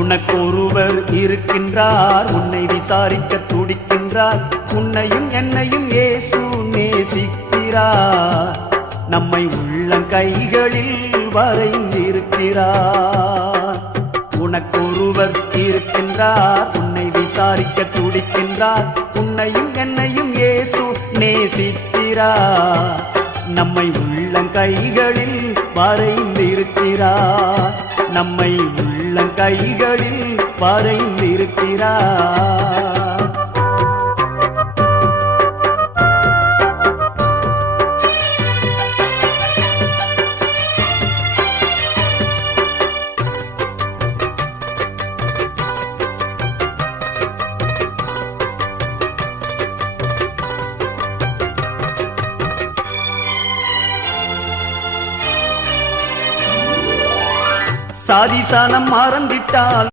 உனக்கொருவர் இருக்கின்றார், உன்னை விசாரிக்க துடிக்கின்றார். உன்னையும் என்னையும் இயேசு நேசிக்கிறார், நம்மை உள்ளங்கைகளில் வரைந்திருக்கிறார். உனக்கொருவர் இருக்கின்றார், உன்னை விசாரிக்க துடிக்கின்றார். உன்னையும் என்னையும் இயேசு நேசிக்கிறார், நம்மை உள்ளங்கைகளில் வரைந்திருக்கிறார். நம்மை உள்ளங்கைகளில் வரைந்திருக்கிறார். சாதி சாணம் மறந்திட்டால்